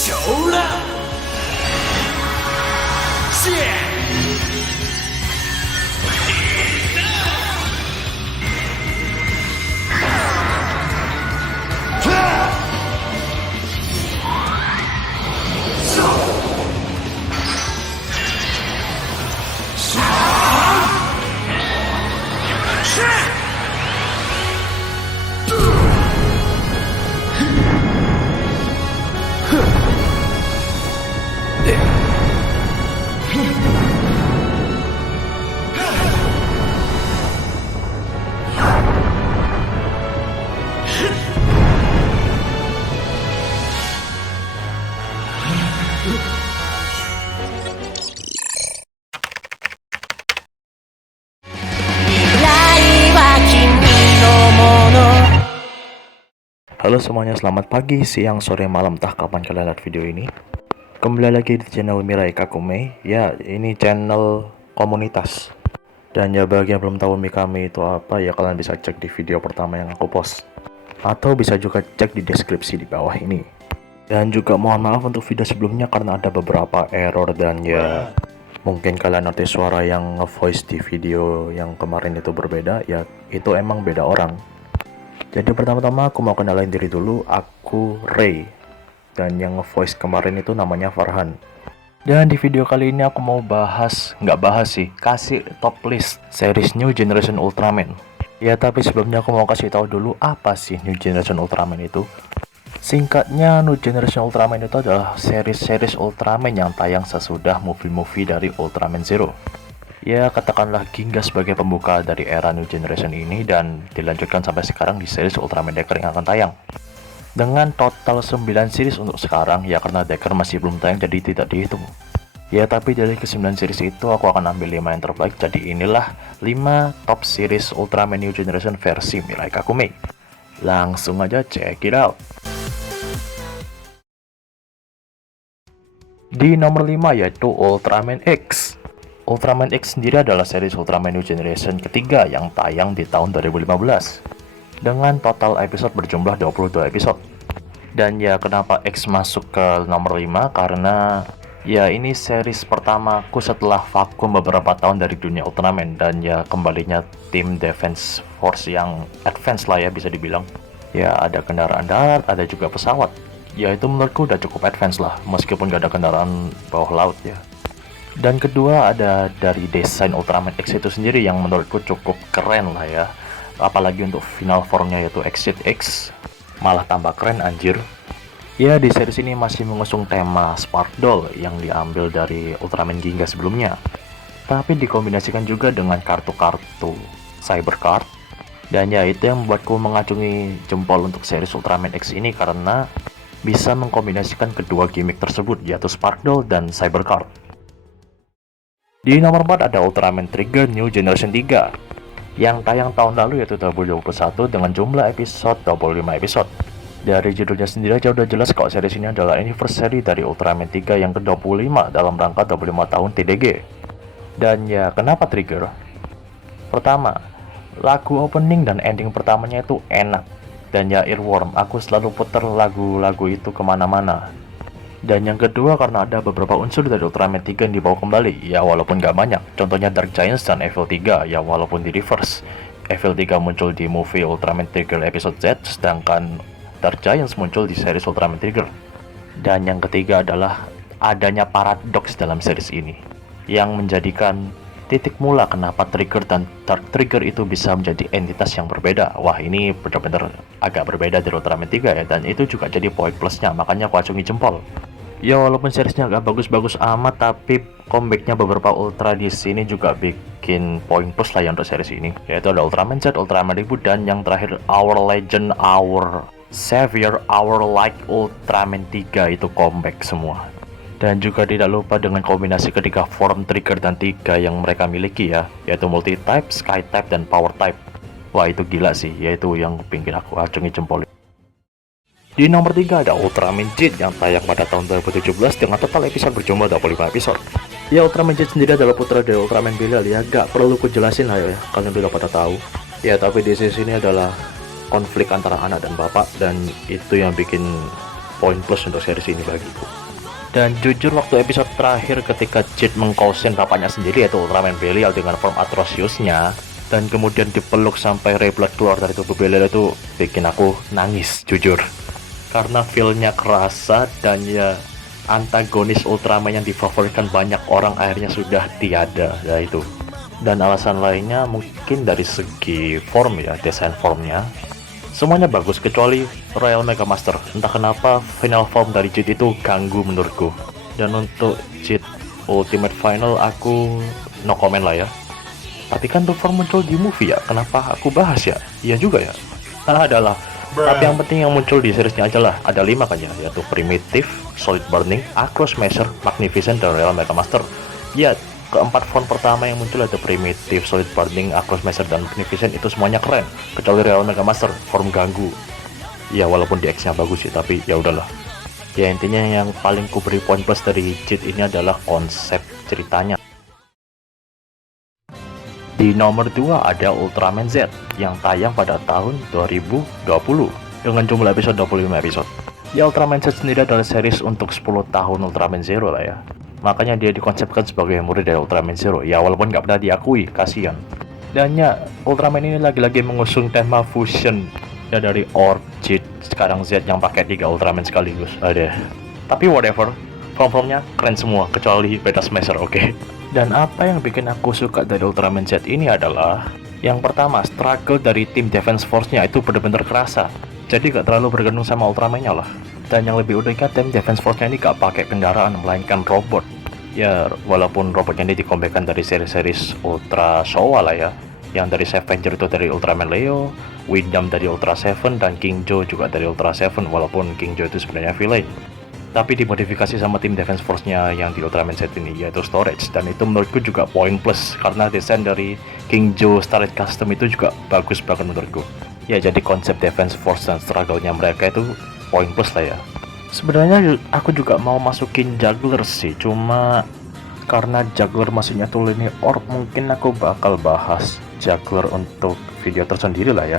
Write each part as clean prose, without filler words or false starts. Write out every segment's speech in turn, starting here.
球了，剑。Halo semuanya, selamat pagi, siang, sore, malam, entah kapan kalian lihat video ini. Kembali lagi di channel Mirai Kakume. Ya, ini channel komunitas. Dan ya bagi yang belum tahu Mikami itu apa, ya kalian bisa cek di video pertama yang aku post. Atau bisa juga cek di deskripsi di bawah ini. Dan juga mohon maaf untuk video sebelumnya karena ada beberapa error dan ya mungkin kalian notice suara yang nge-voice di video yang kemarin itu berbeda. Ya, itu emang beda orang. Jadi pertama-tama aku mau kenalin diri dulu, aku Ray. Dan yang nge-voice kemarin itu namanya Farhan. Dan di video kali ini aku mau kasih top list series New Generation Ultraman. Ya tapi sebelumnya aku mau kasih tahu dulu apa sih New Generation Ultraman itu. Singkatnya, New Generation Ultraman itu adalah series Ultraman yang tayang sesudah movie-movie dari Ultraman Zero. Ya katakanlah Ginga sebagai pembuka dari era New Generation ini dan dilanjutkan sampai sekarang di series Ultraman Decker yang akan tayang. Dengan total 9 series untuk sekarang, ya karena Decker masih belum tayang jadi tidak dihitung. Ya tapi dari ke-9 series itu aku akan ambil 5 yang terbaik, jadi inilah 5 top series Ultraman New Generation versi Mirai Kakume. Langsung aja check it out. Di nomor 5 yaitu Ultraman X. Ultraman X sendiri adalah series Ultraman New Generation ketiga yang tayang di tahun 2015 dengan total episode berjumlah 22 episode. Dan ya kenapa X masuk ke nomor 5 karena ya ini series pertamaku setelah vakum beberapa tahun dari dunia Ultraman dan ya kembalinya tim Defense Force yang advance lah ya bisa dibilang. Ya ada kendaraan darat, ada juga pesawat. Ya itu menurutku udah cukup advance lah meskipun gak ada kendaraan bawah laut ya. Dan kedua ada dari desain Ultraman X itu sendiri yang menurutku cukup keren lah ya. Apalagi untuk final formnya yaitu Exit X, malah tambah keren anjir. Ya di series ini masih mengusung tema Spark Doll yang diambil dari Ultraman Ginga sebelumnya. Tapi dikombinasikan juga dengan kartu-kartu Cybercard. Dan ya itu yang membuatku mengacungi jempol untuk series Ultraman X ini karena bisa mengkombinasikan kedua gimmick tersebut yaitu Spark Doll dan Cybercard. Di nomor 4 ada Ultraman Trigger New Generation 3 yang tayang tahun lalu yaitu 2021 dengan jumlah episode 25 episode. Dari judulnya sendiri aja udah jelas kalau series ini adalah anniversary dari Ultraman 3 yang ke-25 dalam rangka 25 tahun TDG. Dan ya kenapa Trigger? Pertama, lagu opening dan ending pertamanya itu enak. Dan ya Earworm, aku selalu puter lagu-lagu itu kemana-mana. Dan yang kedua karena ada beberapa unsur dari Ultraman 3 yang dibawa kembali, ya walaupun gak banyak. Contohnya Dark Giants dan Evil 3, ya walaupun di reverse. Evil 3 muncul di movie Ultraman Trigger episode Z, sedangkan Dark Giants muncul di series Ultraman Trigger. Dan yang ketiga adalah adanya paradoks dalam series ini, yang menjadikan titik mula kenapa Trigger dan Dark Trigger itu bisa menjadi entitas yang berbeda. Wah ini benar-benar agak berbeda dari Ultraman 3 ya, dan itu juga jadi poin plusnya, makanya aku acungi jempol. Ya walaupun seriesnya agak bagus-bagus amat, tapi comebacknya beberapa Ultra di sini juga bikin poin plus lah ya untuk series ini. Yaitu ada Ultraman Z, Ultraman Reboot, dan yang terakhir Our Legend, Our Savior, Our Light Ultraman 3 itu comeback semua. Dan juga tidak lupa dengan kombinasi ketiga form Trigger dan 3 yang mereka miliki ya, yaitu Multi-Type, Sky-Type, dan Power-Type. Wah itu gila sih, yaitu yang bikin aku acungi jempol. Di nomor 3 ada Ultraman Jet yang tayang pada tahun 2017 dengan total episode berjumlah 25 episode. Ya Ultraman Jet sendiri adalah putra dari Ultraman Belial ya, gak perlu kujelasin lah ya, kalian udah pada tahu. Ya tapi di sini adalah konflik antara anak dan bapak, dan itu yang bikin poin plus untuk series ini bagiku. Dan jujur waktu episode terakhir ketika Jet mengkausin bapaknya sendiri yaitu Ultraman Belial dengan form Atrocious-nya, dan kemudian dipeluk sampai ray blood keluar dari tubuh Belial, itu bikin aku nangis jujur. Karena feel-nya kerasa, dan ya antagonis Ultraman yang difavoritkan banyak orang akhirnya sudah tiada, ya itu. Dan alasan lainnya mungkin dari segi form ya, desain formnya semuanya bagus kecuali Royal Mega Master. Entah kenapa final form dari Jet itu ganggu menurutku. Dan untuk Jet Ultimate Final aku no comment lah ya. Tapi kan tuh form muncul di movie ya, kenapa aku bahas ya? Iya juga ya. Adalah. Tapi yang penting yang muncul di seriesnya aja lah. Ada 5 kan ya, yaitu Primitive, Solid Burning, Acro Smasher, Magnificent, dan Royal Mega Master. Ya, keempat form pertama yang muncul yaitu Primitive, Solid Burning, Acro Smasher, dan Magnificent itu semuanya keren. Kecuali Royal Mega Master, form ganggu. Ya walaupun DX-nya bagus sih, tapi ya udahlah. Ya intinya yang paling ku beri poin plus dari Jet ini adalah konsep ceritanya. Di nomor 2 ada Ultraman Z yang tayang pada tahun 2020 dengan jumlah episode 25 episode. Ya Ultraman Z sendiri adalah series untuk 10 tahun Ultraman Zero lah ya. Makanya dia dikonsepkan sebagai murid dari Ultraman Zero. Ya walaupun nggak pernah diakui, kasihan. Dan ya Ultraman ini lagi-lagi mengusung tema fusion ya dari Orb, Jet, sekarang Z yang pakai 3 Ultraman sekaligus. Ada. Tapi whatever, form-formnya keren semua kecuali Beta Smasher, oke. Dan apa yang bikin aku suka dari Ultraman Z ini adalah yang pertama, struggle dari tim Defense Force-nya itu benar-benar kerasa. Jadi gak terlalu bergantung sama Ultraman-nya lah. Dan yang lebih uniknya, tim Defense Force-nya ini gak pakai kendaraan melainkan robot. Ya walaupun robotnya ini dikombekan dari seri-series Ultra Showa lah ya. Yang dari Scavenger itu dari Ultraman Leo, Windam dari Ultra Seven, dan King Joe juga dari Ultra Seven, walaupun King Joe itu sebenarnya villain. Tapi dimodifikasi sama tim Defense Force-nya yang di Ultraman Z ini, yaitu Storage. Dan itu menurutku juga poin plus, karena desain dari King Joe Storage Custom itu juga bagus banget menurutku. Ya jadi konsep Defense Force dan struggle-nya mereka itu poin plus lah ya. Sebenarnya aku juga mau masukin Juggler sih, cuma karena Juggler masuknya tuh ini Orb, mungkin aku bakal bahas Juggler untuk video tersendiri lah ya.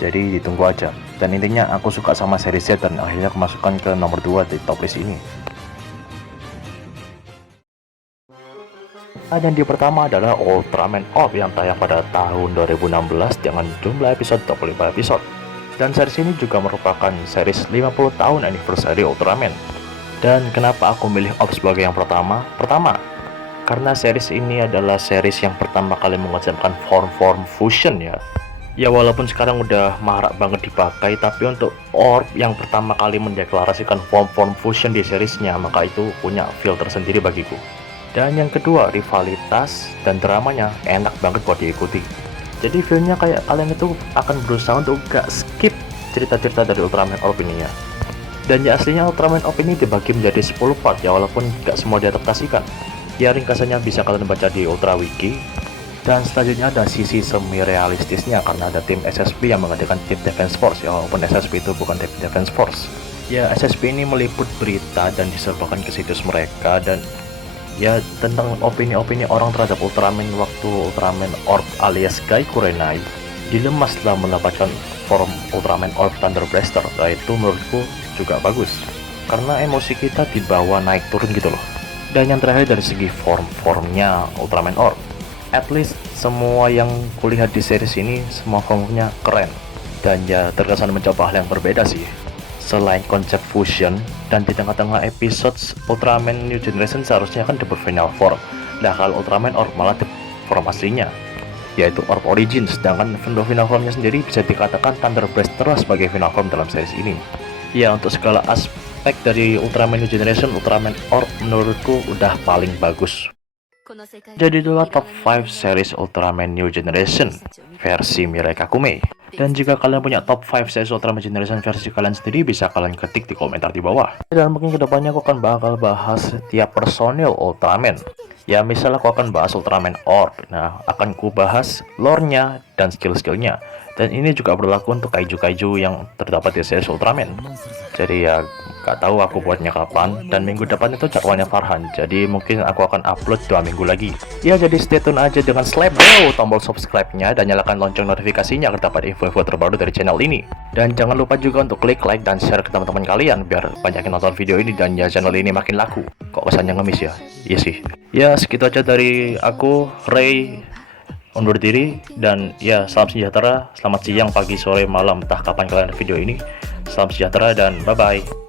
Jadi ditunggu aja. Dan intinya aku suka sama seri Z dan akhirnya kemasukan ke nomor 2 di top list ini. Dan yang pertama adalah Ultraman Orb yang tayang pada tahun 2016 dengan jumlah episode 25 episode. Dan series ini juga merupakan series 50 tahun anniversary Ultraman. Dan kenapa aku milih Orb sebagai yang pertama? Pertama, karena series ini adalah series yang pertama kali mengonsepkan form-form fusion ya. Ya walaupun sekarang udah marak banget dipakai, tapi untuk Orb yang pertama kali mendeklarasikan form-form fusion di seriesnya, maka itu punya feel tersendiri bagiku. Dan yang kedua, rivalitas dan dramanya enak banget buat diikuti. Jadi feelnya kayak kalian itu akan berusaha untuk gak skip cerita-cerita dari Ultraman Orb ini ya. Dan ya aslinya Ultraman Orb ini dibagi menjadi 10 part ya, walaupun gak semua diadaptasikan. Ya ringkasannya bisa kalian baca di Ultra Wiki. Dan selanjutnya ada sisi semi realistisnya karena ada tim SSB yang mengadakan tim Defense Force ya, walaupun SSB itu bukan tim Defense Force. Ya SSB ini meliput berita dan disertakan ke situs mereka, dan ya tentang opini-opini orang terhadap Ultraman waktu Ultraman Orb alias Gai Kurenai dilemas setelah mendapatkan form Ultraman Orb Thunder Blaster. Nah itu menurutku juga bagus karena emosi kita dibawa naik turun gitu loh. Dan yang terakhir dari segi form-formnya Ultraman Orb, at least semua yang kulihat di series ini semua formnya keren dan ya terkesan mencoba hal yang berbeda sih. Selain konsep fusion, dan di tengah-tengah episode Ultraman New Generation seharusnya kan debut final form. Nah kalau Ultraman Orb malah debut form aslinya, yaitu Orb Origin, sedangkan final formnya sendiri bisa dikatakan Thunder Blaster sebagai final form dalam series ini. Ya untuk segala aspek dari Ultraman New Generation, Ultraman Orb menurutku udah paling bagus. Jadi itulah top 5 series Ultraman New Generation versi Mirai Kakume. Dan jika kalian punya top 5 series Ultraman Generation versi kalian sendiri, bisa kalian ketik di komentar di bawah. Dan mungkin kedepannya aku akan bakal bahas setiap personil Ultraman. Ya misal aku akan bahas Ultraman Orb, nah akan ku bahas lore-nya dan skill-skillnya. Dan ini juga berlaku untuk kaiju-kaiju yang terdapat di series Ultraman. Jadi ya Gak tahu aku buatnya kapan, dan minggu depan itu jadwalnya Farhan, jadi mungkin aku akan upload 2 minggu lagi. Ya, jadi stay tune aja dengan slap bro tombol subscribe-nya dan nyalakan lonceng notifikasinya agar dapat info-info terbaru dari channel ini. Dan jangan lupa juga untuk klik like dan share ke teman-teman kalian biar banyak yang nonton video ini dan ya channel ini makin laku. Kok kesannya ngemis ya? Iya sih. Ya, segitu aja dari aku, Ray. Undur diri, dan ya salam sejahtera, selamat siang, pagi, sore, malam, entah kapan kalian video ini. Salam sejahtera dan bye-bye.